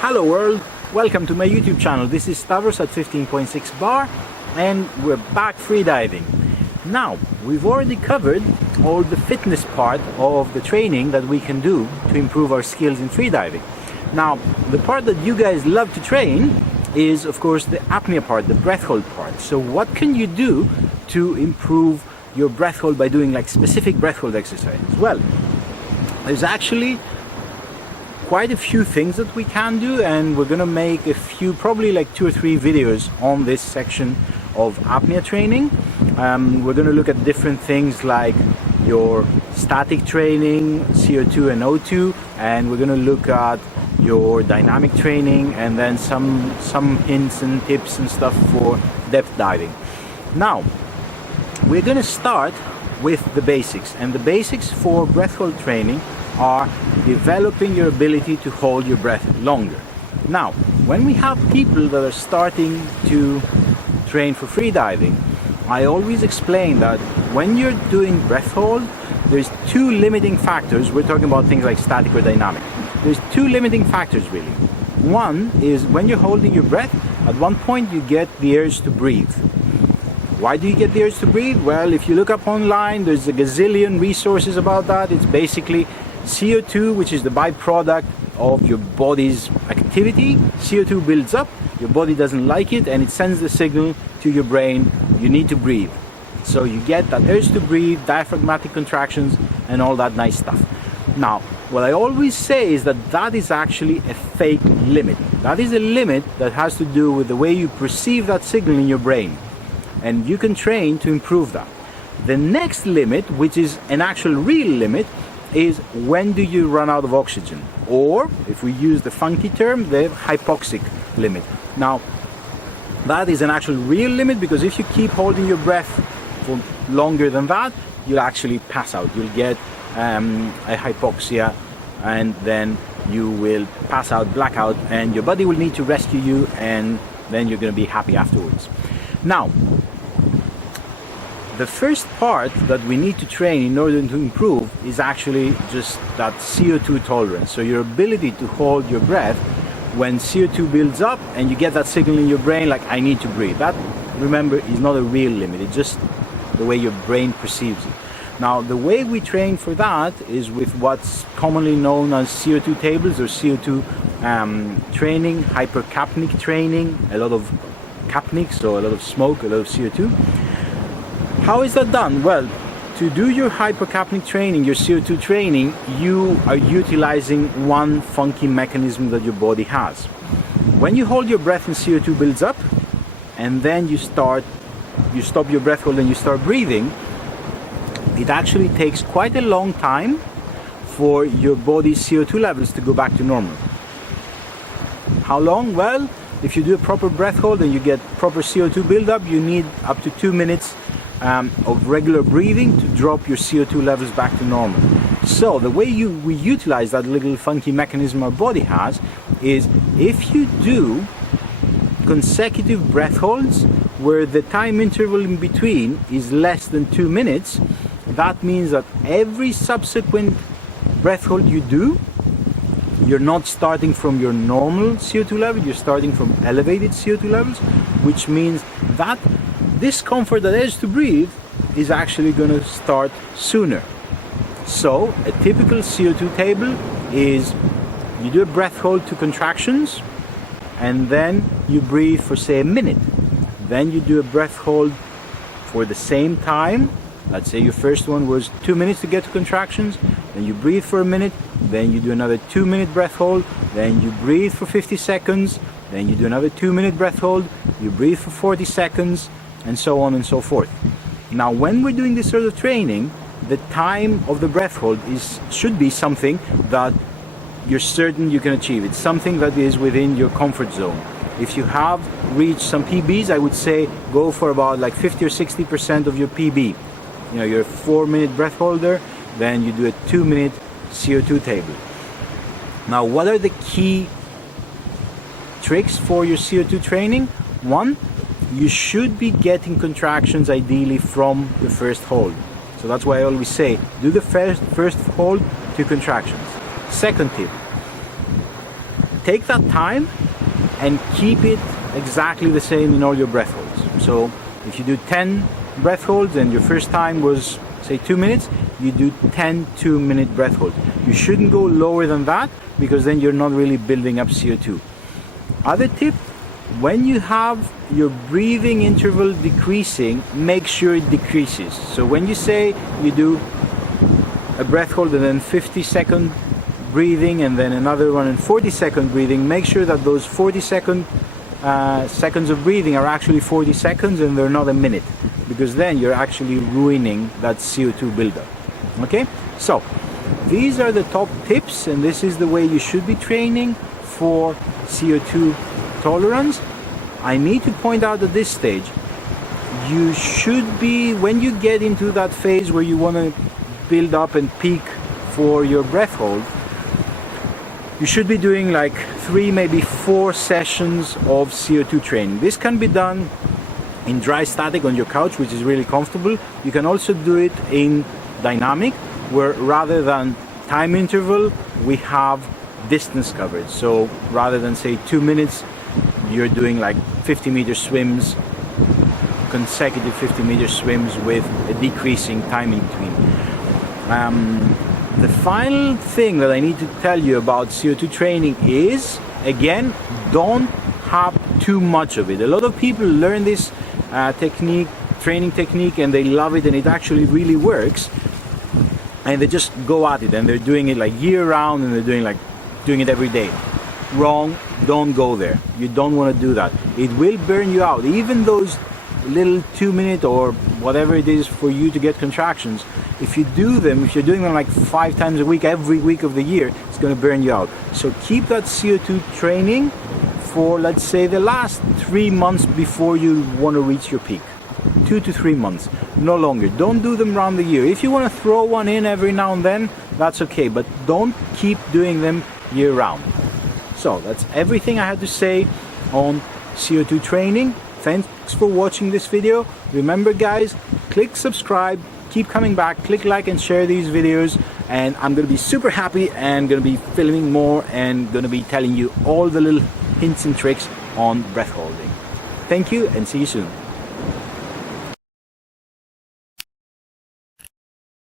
Hello world, welcome to my YouTube channel. This is Stavros at 15.6 bar and we're back freediving. Now, we've already covered all the fitness part of the training that we can do to improve our skills in freediving. Now, the part that you guys love to train is of course the apnea part, the breath hold part. So what can you do to improve your breath hold by doing like specific breath hold exercises? Well, there's actually quite a few things that we can do, and we're gonna make a few, probably like 2 or 3 videos on this section of apnea training. We're gonna look at different things like your static training, CO2 and O2, and we're gonna look at your dynamic training, and then some hints and tips and stuff for depth diving. Now, we're gonna start with the basics, and the basics for breath hold training are developing your ability to hold your breath longer. Now, when we have people that are starting to train for freediving, I always explain that when you're doing breath hold, there's 2 limiting factors. We're talking about things like static or dynamic. There's 2 limiting factors really. One is when you're holding your breath, at one point you get the urge to breathe. Why do you get the urge to breathe? Well, if you look up online, there's a gazillion resources about that. It's basically CO2, which is the byproduct of your body's activity. CO2 builds up, your body doesn't like it, and it sends the signal to your brain, you need to breathe. So you get that urge to breathe, diaphragmatic contractions, and all that nice stuff. Now, what I always say is that that is actually a fake limit. That is a limit that has to do with the way you perceive that signal in your brain. And you can train to improve that. The next limit, which is an actual real limit, is when do you run out of oxygen, or if we use the funky term, the hypoxic limit. Now, that is an actual real limit, because if you keep holding your breath for longer than that, you'll actually pass out. You'll get a hypoxia, and then you will pass out, black out, and your body will need to rescue you, and then you're going to be happy afterwards. Now, the first part that we need to train in order to improve is actually just that CO2 tolerance. So your ability to hold your breath when CO2 builds up and you get that signal in your brain like I need to breathe. That, remember, is not a real limit. It's just the way your brain perceives it. Now, the way we train for that is with what's commonly known as CO2 tables or CO2 training, hypercapnic training, a lot of capnic, so a lot of smoke, a lot of CO2. How is that done? Well, to do your hypercapnic training, your CO2 training, you are utilizing one funky mechanism that your body has. When you hold your breath and CO2 builds up, and then you stop your breath hold and you start breathing, it actually takes quite a long time for your body's CO2 levels to go back to normal. How long? Well, if you do a proper breath hold and you get proper CO2 buildup, you need up to 2 minutes of regular breathing to drop your CO2 levels back to normal. So the way we utilize that little funky mechanism our body has is if you do consecutive breath holds where the time interval in between is less than 2 minutes, that means that every subsequent breath hold you do, you're not starting from your normal CO2 level, you're starting from elevated CO2 levels, which means that discomfort that is to breathe is actually going to start sooner. So a typical CO2 table is you do a breath hold to contractions, and then you breathe for say a minute. Then you do a breath hold for the same time. Let's say your first one was 2 minutes to get to contractions, then you breathe for a minute, then you do another 2-minute breath hold, then you breathe for 50 seconds, then you do another 2-minute breath hold, you breathe for 40 seconds, and so on and so forth. Now, when we're doing this sort of training, the time of the breath hold should be something that you're certain you can achieve. It's something that is within your comfort zone. If you have reached some PBs, I would say go for about like 50 or 60% of your PB. You know, you're a 4-minute breath holder, then you do a 2-minute CO2 table. Now, what are the key tricks for your CO2 training? One, you should be getting contractions ideally from the first hold. So that's why I always say, do the first hold to contractions. Second tip, take that time and keep it exactly the same in all your breath holds. So if you do 10 breath holds and your first time was, say, 2 minutes, you do 10 2-minute breath holds. You shouldn't go lower than that, because then you're not really building up CO2. Other tip, when you have your breathing interval decreasing, make sure it decreases. So when you say you do a breath hold and then 50-second breathing and then another one and 40-second breathing, make sure that those 40-second seconds of breathing are actually 40 seconds and they're not a minute, because then you're actually ruining that CO2 buildup. Okay, so these are the top tips, and this is the way you should be training for CO2 tolerance. I need to point out at this stage, you should be, when you get into that phase where you want to build up and peak for your breath hold, you should be doing like 3, maybe 4 sessions of CO2 training. This can be done in dry static on your couch, which is really comfortable. You can also do it in dynamic, where rather than time interval, we have distance coverage. So rather than say 2 minutes, you're doing like 50-meter swims, consecutive 50-meter swims with a decreasing time in between. The final thing that I need to tell you about CO2 training is, again, don't have too much of it. A lot of people learn this training technique, and they love it, and it actually really works, and they just go at it, and they're doing it like year round, and they're doing it every day. Wrong. Don't go there. You don't want to do that. It will burn you out. Even those little 2-minute or whatever it is for you to get contractions, if you do them, if you're doing them like 5 times a week, every week of the year, it's going to burn you out. So keep that CO2 training for, let's say, the last 3 months before you want to reach your peak. 2 to 3 months, no longer. Don't do them around the year. If you want to throw one in every now and then, that's okay, but don't keep doing them year round. So that's everything I had to say on CO2 training. Thanks for watching this video. Remember, guys, click subscribe, keep coming back, click like and share these videos, and I'm going to be super happy and going to be filming more and going to be telling you all the little hints and tricks on breath holding. Thank you, and see you soon.